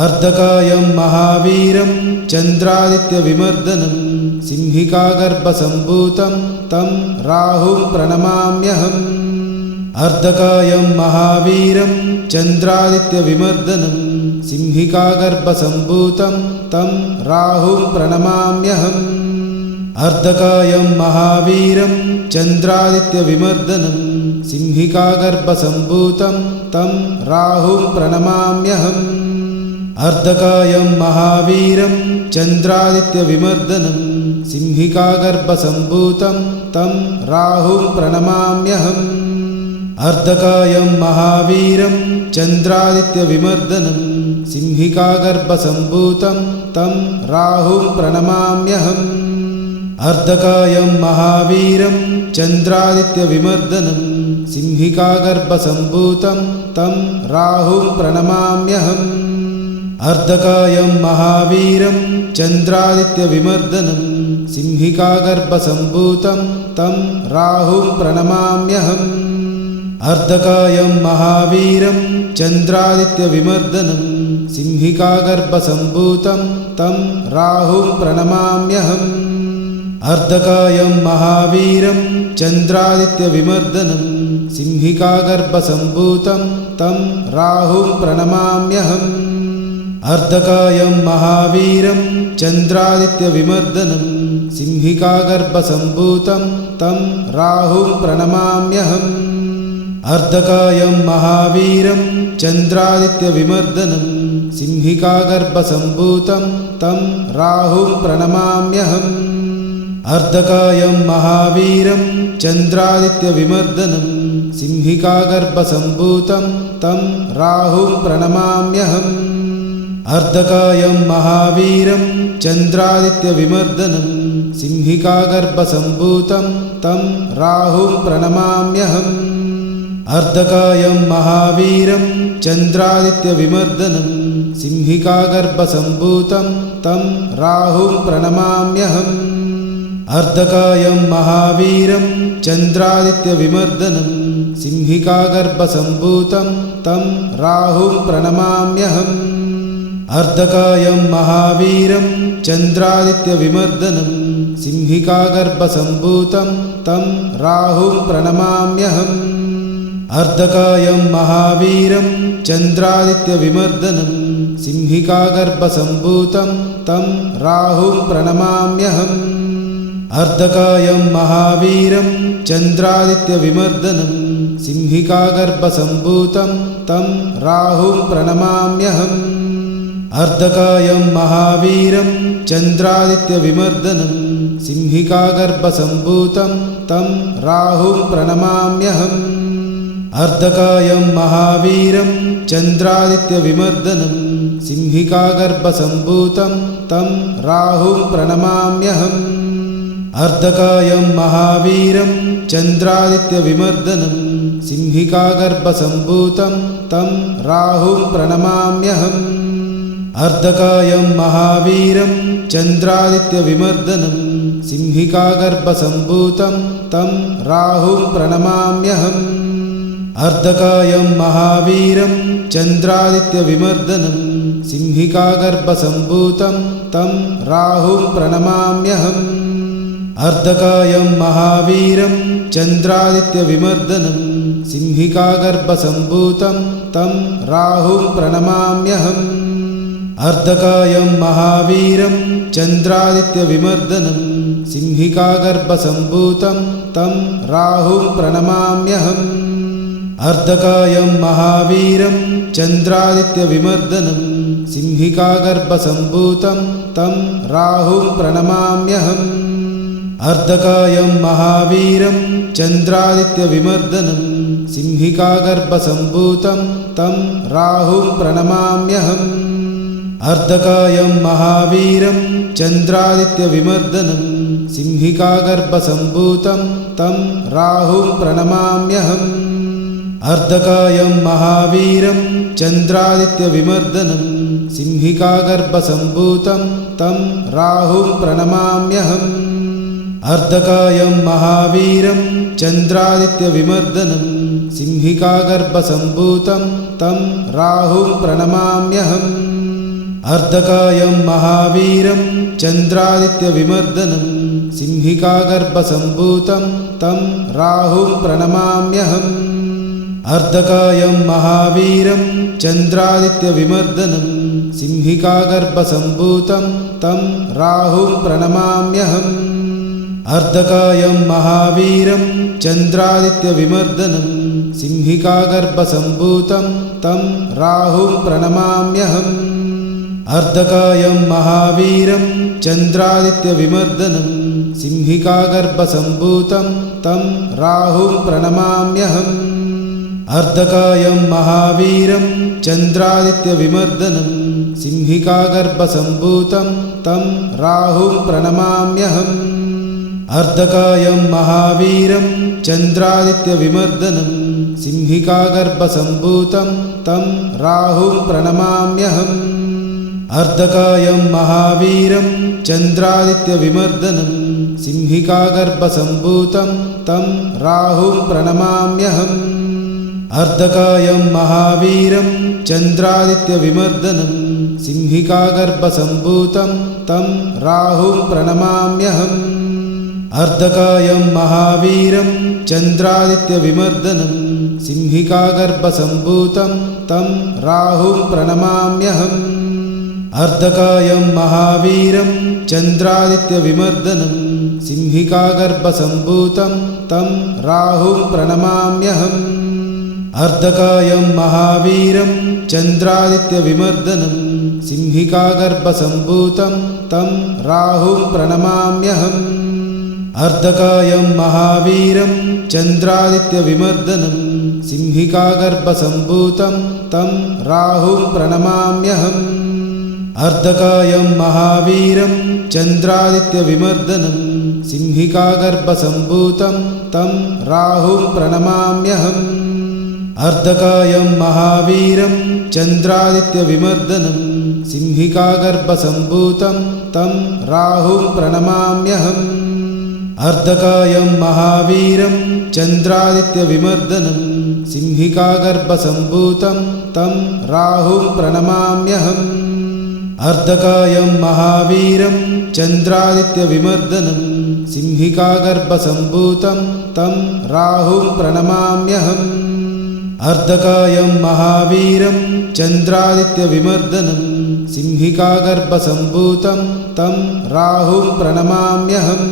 अर्धकायं महावीरं चन्द्रादित्यविमर्दनं सिंहिकागर्भसम्भूतं तं राहुं प्रणमाम्यहम्। अर्धकायं महावीरं चन्द्रादित्यविमर्दनं सिंहिकागर्भसम्भूतं तं राहुं प्रणमाम्यहम्। अर्धकायं महावीरं चन्द्रादित्यविमर्दनं सिंहिकागर्भसम्भूतं तं राहुं प्रणमाम्यहम्। अर्धकायं महावीरं चन्द्रादित्यविमर्दनं सिंहिकागर्भसम्भूतं तं राहुं प्रणमाम्यहम्। अर्धकायं महावीरं चन्द्रादित्यविमर्दनं सिंहिकागर्भसम्भूतं तं राहुं प्रणमाम्यहम्। अर्धकायं महावीरं चन्द्रादित्यविमर्दनं सिंहिकागर्भसम्भूतं तं राहुं प्रणमाम्यहम्। अर्धकायं महावीरं चन्द्रादित्यविमर्दनं सिंहिकागर्भसम्भूतं तं राहुं प्रणमाम्यहम्। अर्धकायं महावीरं चन्द्रादित्यविमर्दनं सिंहिकागर्भसम्भूतं तं राहुं प्रणमाम्यहम्। अर्धकायं महावीरं चन्द्रादित्यविमर्दनं सिंहिकागर्भसम्भूतं तं राहुं प्रणमाम्यहम्। अर्धकायं महावीरं चन्द्रादित्यविमर्दनं सिंहिकागर्भसम्भूतं तं राहुं प्रणमाम्यहम्। अर्धकायं महावीरं चन्द्रादित्यविमर्दनं सिंहिकागर्भसम्भूतं तं राहुं प्रणमाम्यहम्। अर्धकायं महावीरं चन्द्रादित्यविमर्दनं सिंहिकागर्भसम्भूतं तं राहुं प्रणमाम्यहम्। अर्धकायं महावीरं चन्द्रादित्यविमर्दनं सिंहिकागर्भसम्भूतं तं राहुं प्रणमाम्यहम्। अर्धकायं महावीरं चन्द्रादित्यविमर्दनं सिंहिकागर्भसम्भूतं तं राहुं प्रणमाम्यहम्। अर्धकायं महावीरं चन्द्रादित्यविमर्दनं सिंहिकागर्भसम्भूतं तं राहुं प्रणमाम्यहम्। अर्धकायं महावीरं चन्द्रादित्यविमर्दनं सिंहिकागर्भसम्भूतं तं राहुं प्रणमाम्यहम्। अर्धकायं महावीरं चन्द्रादित्यविमर्दनं सिंहिकागर्भसम्भूतं तं राहुं प्रणमाम्यहम्। अर्धकायं महावीरं चन्द्रादित्यविमर्दनं सिंहिकागर्भसम्भूतं तं राहुं प्रणमाम्यहम्। अर्धकायं महावीरं चन्द्रादित्यविमर्दनं सिंहिकागर्भसम्भूतं तं राहुं प्रणमाम्यहम्। अर्धकायं महावीरं चन्द्रादित्यविमर्दनं सिंहिकागर्भसम्भूतं तं राहुं प्रणमाम्यहम्। अर्धकायं महावीरं चन्द्रादित्यविमर्दनं सिंहिकागर्भसम्भूतं तं राहुं प्रणमाम्यहम्। अर्धकायं महावीरं चन्द्रादित्यविमर्दनं सिंहिकागर्भसम्भूतं तं राहुं प्रणमाम्यहम्। अर्धकायं महावीरं चन्द्रादित्यविमर्दनं सिंहिकागर्भसम्भूतं तं राहुं प्रणमाम्यहम्। अर्धकायं महावीरं चन्द्रादित्यविमर्दनं सिंहिकागर्भसम्भूतं तं राहुं प्रणमाम्यहम्। अर्धकायं महावीरं चन्द्रादित्यविमर्दनं सिंहिकागर्भसम्भूतं तं राहुं प्रणमाम्यहम्। अर्धकायं महावीरं चन्द्रादित्यविमर्दनं सिंहिकागर्भसम्भूतं तं राहुं प्रणमाम्यहम्। अर्धकायं महावीरं चन्द्रादित्यविमर्दनं सिंहिकागर्भसम्भूतं तं राहुं प्रणमाम्यहम्। अर्धकायं महावीरं चन्द्रादित्यविमर्दनं सिंहिकागर्भसम्भूतं तं राहुं प्रणमाम्यहम्। अर्धकायं महावीरं चन्द्रादित्यविमर्दनं सिंहिकागर्भसम्भूतं तं राहुं प्रणमाम्यहम्। अर्धकायं महावीरं चन्द्रादित्यविमर्दनं सिंहिकागर्भसम्भूतं तं राहुं प्रणमाम्यहम्। अर्धकायं महावीरं चन्द्रादित्यविमर्दनं सिंहिकागर्भसम्भूतं तं राहुं प्रणमाम्यहम् अर्धकायं महावीरं चन्द्रादित्यविमर्दनं सिंहिकागर्भसम्भूतं तं राहुं प्रणमाम्यहम् अर्धकायं महावीरं चन्द्रादित्यविमर्दनं सिंहिकागर्भसम्भूतं तं राहुं प्रणमाम्यहम् अर्धकायं महावीरं चन्द्रादित्यविमर्दनं सिंहिकागर्भसम्भूतं तं राहुं प्रणमाम्यहम् अर्धकायं महावीरं चन्द्रादित्यविमर्दनं सिंहिकागर्भसम्भूतं तं राहुं प्रणमाम्यहम् अर्धकायं महावीरं चन्द्रादित्यविमर्दनं सिंहिकागर्भसम्भूतं तं राहुं प्रणमाम्यहम् अर्धकायं महावीरं चन्द्रादित्यविमर्दनं सिंहिकागर्भसम्भूतं तं राहुं प्रणमाम्यहम् अर्धकायं महावीरं चन्द्रादित्यविमर्दनं सिंहिकागर्भसम्भूतं तं राहुं प्रणमाम्यहम् अर्धकायं महावीरं चन्द्रादित्यविमर्दनं सिंहिकागर्भसम्भूतं तं राहुं प्रणमाम्यहम् अर्धकायं महावीरं चन्द्रादित्यविमर्दनं सिंहिकागर्भसम्भूतं तं राहुं प्रणमाम्यहम् अर्धकायं महावीरं चन्द्रादित्यविमर्दनं सिंहिकागर्भसम्भूतं तं राहुं प्रणमाम्यहम् अर्धकायं महावीरं चन्द्रादित्यविमर्दनं सिंहिकागर्भसम्भूतं तं राहुं प्रणमाम्यहम् अर्धकायं महावीरं चन्द्रादित्यविमर्दनं सिंहिकागर्भसम्भूतं तं राहुं प्रणमाम्यहम् अर्धकायं महावीरं चन्द्रादित्यविमर्दनं सिंहिकागर्भसम्भूतं तं राहुं प्रणमाम्यहम् अर्धकायं महावीरं चन्द्रादित्यविमर्दनं सिंहिकागर्भसम्भूतं तं राहुं प्रणमाम्यहम् अर्धकायं महावीरं चन्द्रादित्यविमर्दनं सिंहिकागर्भसम्भूतं तं राहुं प्रणमाम्यहम् अर्धकायं महावीरं चन्द्रादित्यविमर्दनं सिंहिकागर्भसम्भूतं तं राहुं प्रणमाम्यहम्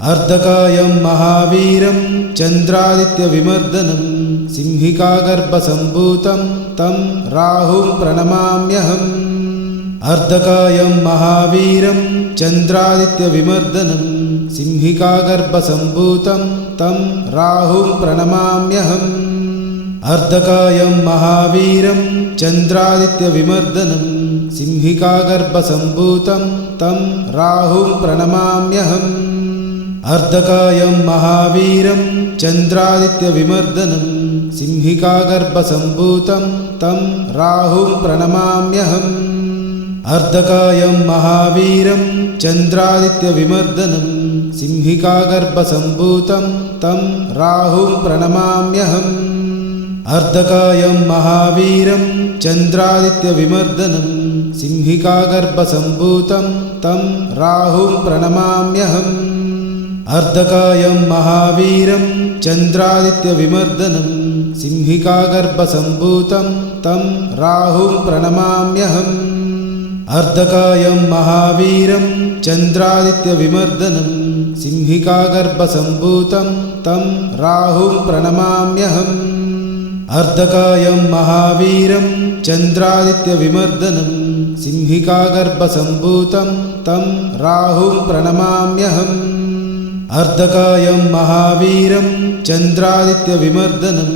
अर्धकायं महावीरं चन्द्रादित्यविमर्दनं सिंहिकागर्भसम्भूतं तं राहुं प्रणमाम्यहम् अर्धकायं महावीरं चन्द्रादित्यविमर्दनं सिंहिकागर्भसम्भूतं तं राहुं प्रणमाम्यहम् अर्धकायं महावीरं चन्द्रादित्यविमर्दनं सिंहिकागर्भसम्भूतं तं राहुं प्रणमाम्यहम् अर्धकायं महावीरं चन्द्रादित्यविमर्दनं सिंहिकागर्भसम्भूतं तं राहुं प्रणमाम्यहम् अर्धकायं महावीरं चन्द्रादित्यविमर्दनं सिंहिकागर्भसम्भूतं तं राहुं प्रणमाम्यहम् अर्धकायं महावीरं चन्द्रादित्यविमर्दनं सिंहिकागर्भसम्भूतं तं राहुं प्रणमाम्यहम् अर्धकायं महावीरं चन्द्रादित्यविमर्दनं सिंहिकागर्भसम्भूतं तं राहुं प्रणमाम्यहम् अर्धकायं महावीरं चन्द्रादित्यविमर्दनं सिंहिकागर्भसम्भूतं तं राहुं प्रणमाम्यहम् अर्धकायं महावीरं चन्द्रादित्यविमर्दनं सिंहिकागर्भसम्भूतं तं राहुं प्रणमाम्यहम् अर्धकायं महावीरं चन्द्रादित्यविमर्दनं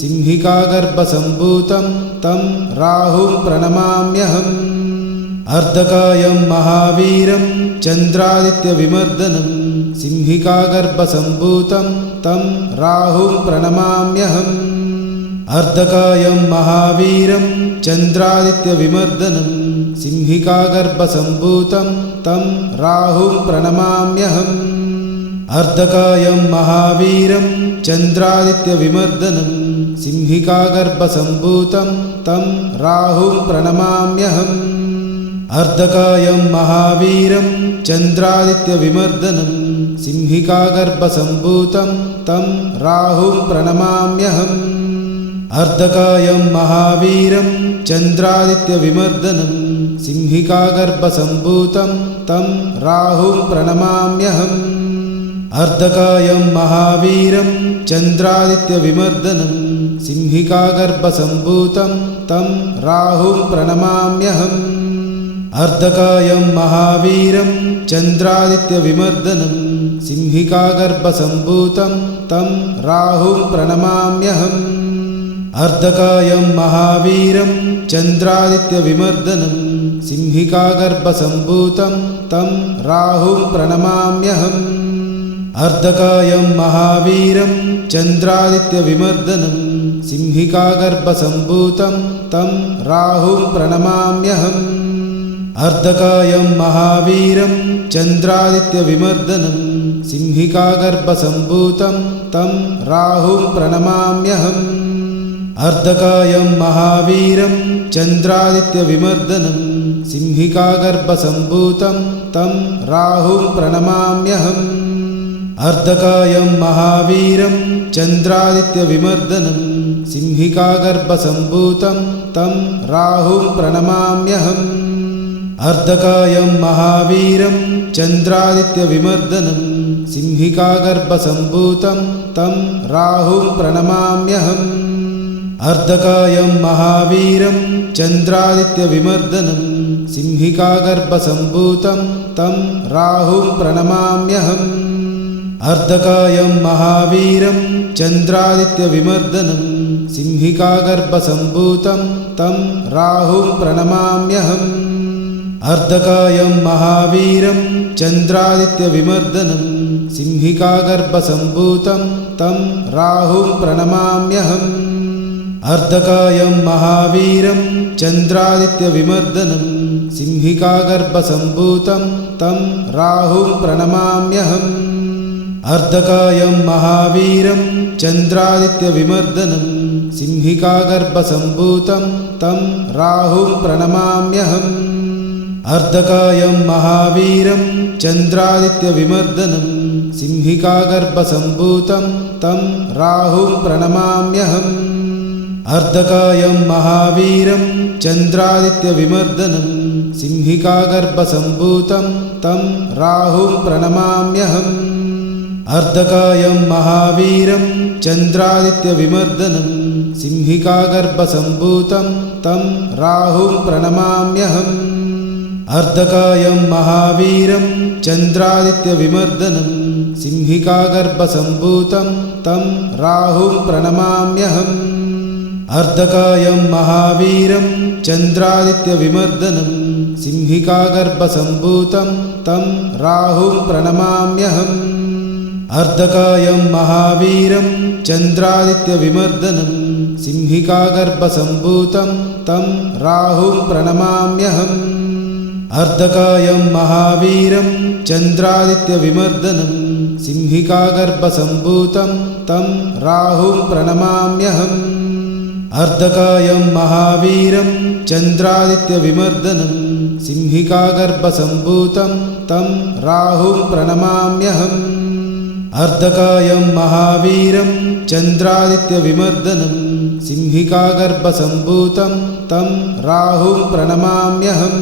सिंहिकागर्भसम्भूतं तं राहुं प्रणमाम्यहम् अर्धकायं महावीरं चन्द्रादित्यविमर्दनं सिंहिकागर्भसम्भूतं तं राहुं प्रणमाम्यहम् अर्धकायं महावीरं चन्द्रादित्यविमर्दनं सिंहिकागर्भसम्भूतं तं राहुं प्रणमाम्यहम् अर्धकायं महावीरं चन्द्रादित्यविमर्दनं सिंहिकागर्भसम्भूतं तं राहुं प्रणमाम्यहम् अर्धकायं महावीरं चन्द्रादित्यविमर्दनं सिंहिकागर्भसम्भूतं तं राहुं प्रणमाम्यहम् अर्धकायं महावीरं चन्द्रादित्यविमर्दनं सिंहिकागर्भसम्भूतं तं राहुं प्रणमाम्यहम् अर्धकायं महावीरं चन्द्रादित्यविमर्दनं सिंहिकागर्भसम्भूतं तं राहुं प्रणमाम्यहम् अर्धकायं महावीरं चन्द्रादित्यविमर्दनं सिंहिकागर्भसम्भूतं तं राहुं प्रणमाम्यहम् अर्धकायं महावीरं चन्द्रादित्यविमर्दनं सिंहिकागर्भसम्भूतं तं राहुं प्रणमाम्यहम् अर्धकायं महावीरं चन्द्रादित्यविमर्दनं सिंहिकागर्भसम्भूतं तं राहुं प्रणमाम्यहम् अर्धकायं महावीरं चन्द्रादित्यविमर्दनं सिंहिकागर्भसम्भूतं तं राहुं प्रणमाम्यहम् अर्धकायं महावीरं चन्द्रादित्यविमर्दनं सिंहिकागर्भसम्भूतं तं राहुं प्रणमाम्यहम् अर्धकायं महावीरं चन्द्रादित्यविमर्दनं सिंहिकागर्भसम्भूतं तं राहुं प्रणमाम्यहम् अर्धकायं महावीरं चन्द्रादित्यविमर्दनं सिंहिकागर्भसम्भूतं तं राहुं प्रणमाम्यहम् अर्धकायं महावीरं चन्द्रादित्यविमर्दनं सिंहिकागर्भसम्भूतं तं राहुं प्रणमाम्यहम् अर्धकायं महावीरं चन्द्रादित्यविमर्दनं सिंहिकागर्भसम्भूतं तं राहुं प्रणमाम्यहम् अर्धकायं महावीरं चन्द्रादित्यविमर्दनं सिंहिकागर्भसम्भूतं तं राहुं प्रणमाम्यहम् अर्धकायं महावीरं चन्द्रादित्यविमर्दनं सिंहिकागर्भसम्भूतं तं राहुं प्रणमाम्यहम् अर्धकायं महावीरं चन्द्रादित्यविमर्दनं सिंहिकागर्भसम्भूतं तं राहुं प्रणमाम्यहम् अर्धकायं महावीरं चन्द्रादित्यविमर्दनं सिंहिकागर्भसम्भूतं तं राहुं प्रणमाम्यहम् अर्धकायं महावीरं चन्द्रादित्यविमर्दनं सिंहिकागर्भसम्भूतं तं राहुं प्रणमाम्यहम् अर्धकायं महावीरं चन्द्रादित्यविमर्दनं सिंहिकागर्भसम्भूतं तं राहुं प्रणमाम्यहम् अर्धकायं महावीरं चन्द्रादित्यविमर्दनं सिंहिकागर्भसम्भूतं तं राहुं प्रणमाम्यहम् अर्धकायं महावीरं चन्द्रादित्यविमर्दनं सिंहिकागर्भसम्भूतं तं राहुं प्रणमाम्यहम् अर्धकायं महावीरं चन्द्रादित्यविमर्दनं सिंहिकागर्भसम्भूतं तं राहुं प्रणमाम्यहम् अर्धकायं महावीरं चन्द्रादित्यविमर्दनं सिंहिकागर्भसम्भूतं तं राहुं प्रणमाम्यहम् अर्धकायं महावीरं चन्द्रादित्यविमर्दनं सिंहिकागर्भसम्भूतं तं राहुं प्रणमाम्यहम् अर्धकायं महावीरं चन्द्रादित्यविमर्दनं सिंहिकागर्भसम्भूतं तं राहुं प्रणमाम्यहम्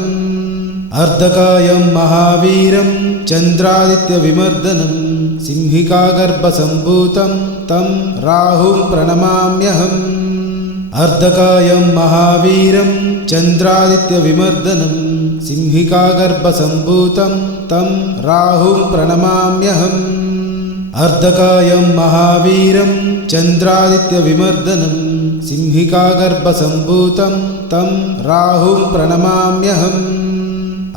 अर्धकायं महावीरं चन्द्रादित्यविमर्दनं सिंहिकागर्भसम्भूतं तं राहुं प्रणमाम्यहम् अर्धकायं महावीरं चन्द्रादित्यविमर्दनं सिंहिकागर्भसम्भूतं तं राहुं प्रणमाम्यहम् अर्धकायं महावीरं चन्द्रादित्यविमर्दनं सिंहिकागर्भसम्भूतं तं राहुं प्रणमाम्यहम्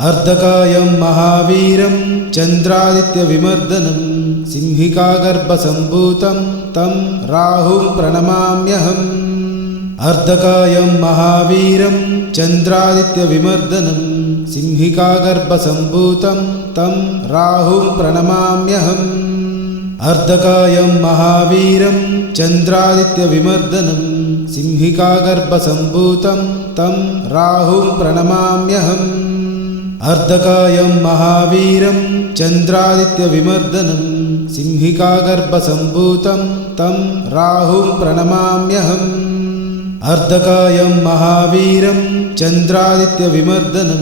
अर्धकायं महावीरं चन्द्रादित्यविमर्दनं सिंहिकागर्भसम्भूतं तं राहुं प्रणमाम्यहम् अर्धकायं महावीरं चन्द्रादित्यविमर्दनं सिंहिकागर्भसम्भूतं तं राहुं प्रणमाम्यहम् अर्धकायं महावीरं चन्द्रादित्यविमर्दनं सिंहिकागर्भसम्भूतं तं राहुं प्रणमाम्यहम् अर्धकायं महावीरं चन्द्रादित्यविमर्दनं सिंहिकागर्भसम्भूतं तं राहुं प्रणमाम्यहम् अर्धकायं महावीरं चन्द्रादित्यविमर्दनं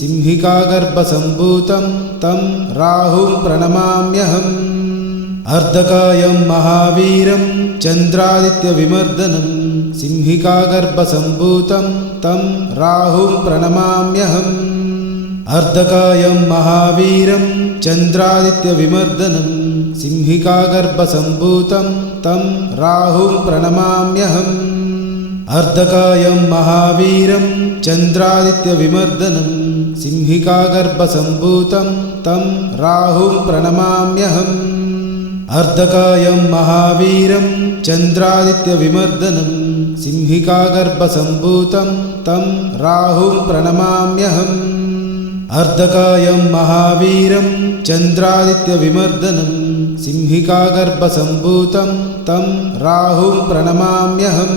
सिंहिकागर्भसम्भूतं तं राहुं प्रणमाम्यहम् अर्धकायं महावीरं चन्द्रादित्यविमर्दनं सिंहिकागर्भसम्भूतं तं राहुं प्रणमाम्यहम् अर्धकायं महावीरं चन्द्रादित्यविमर्दनं सिंहिकागर्भसम्भूतं तं राहुं प्रणमाम्यहम् अर्धकायं महावीरं चन्द्रादित्यविमर्दनं सिंहिकागर्भसम्भूतं तं राहुं प्रणमाम्यहम् अर्धकायं महावीरं चन्द्रादित्यविमर्दनं सिंहिकागर्भसम्भूतं तं राहुं प्रणमाम्यहम् अर्धकायं महावीरं चन्द्रादित्यविमर्दनं सिंहिकागर्भसम्भूतं तं राहुं प्रणमाम्यहम्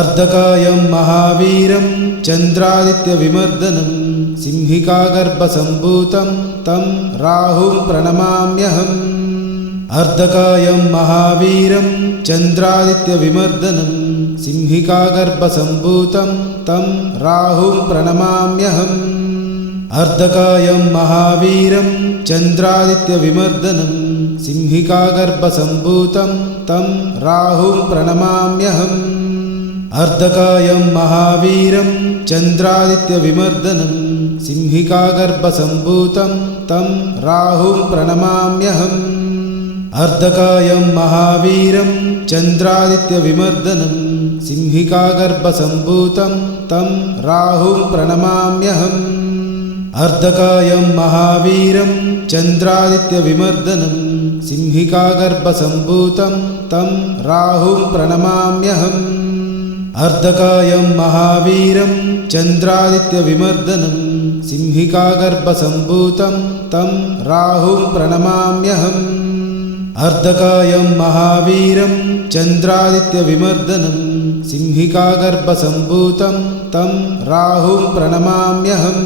अर्धकायं महावीरं चन्द्रादित्यविमर्दनं सिंहिकागर्भसम्भूतं तं राहुं प्रणमाम्यहम् अर्धकायं महावीरं चन्द्रादित्यविमर्दनं सिंहिकागर्भसम्भूतं तं राहुं प्रणमाम्यहम् अर्धकायं महावीरं चन्द्रादित्यविमर्दनं सिंहिकागर्भसम्भूतं तं राहुं प्रणमाम्यहम् अर्धकायं महावीरं चन्द्रादित्यविमर्दनं सिंहिकागर्भसम्भूतं तं राहुं प्रणमाम्यहम् अर्धकायं महावीरं चन्द्रादित्यविमर्दनं सिंहिकागर्भसम्भूतं तं राहुं प्रणमाम्यहम् अर्धकायं महावीरं चन्द्रादित्यविमर्दनं सिंहिकागर्भसम्भूतं तं राहुं प्रणमाम्यहम् अर्धकायं महावीरं चन्द्रादित्यविमर्दनं सिंहिकागर्भसम्भूतं तं राहुं प्रणमाम्यहम् अर्धकायं महावीरं चन्द्रादित्यविमर्दनं सिंहिकागर्भसम्भूतं तं राहुं प्रणमाम्यहम्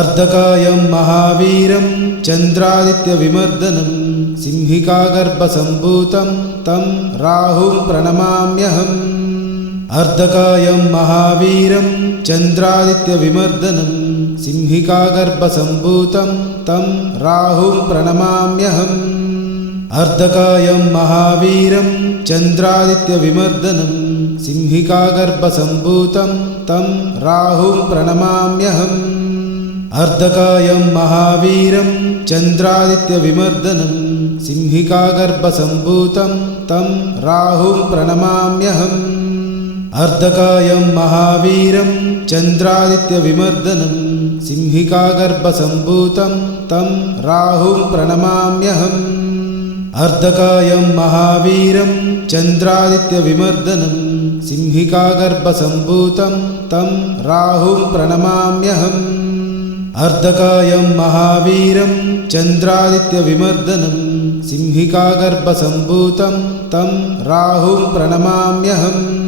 अर्धकायं महावीरं चन्द्रादित्यविमर्दनं सिंहिकागर्भसम्भूतं तं राहुं प्रणमाम्यहम् अर्धकायं महावीरं चन्द्रादित्यविमर्दनं सिंहिकागर्भसम्भूतं तं राहुं प्रणमाम्यहम् अर्धकायं महावीरं चन्द्रादित्यविमर्दनं सिंहिकागर्भसम्भूतं तं राहुं प्रणमाम्यहम् अर्धकायं महावीरं चन्द्रादित्यविमर्दनं सिंहिकागर्भसम्भूतं तं राहुं प्रणमाम्यहम् अर्धकायं महावीरं चन्द्रादित्यविमर्दनं सिंहिकागर्भसम्भूतं तं राहुं प्रणमाम्यहम् अर्धकायं महावीरं चन्द्रादित्यविमर्दनं सिंहिकागर्भसम्भूतं तं राहुं प्रणमाम्यहम् अर्धकायं महावीरं चन्द्रादित्यविमर्दनं सिंहिकागर्भसम्भूतं तं राहुं प्रणमाम्यहम्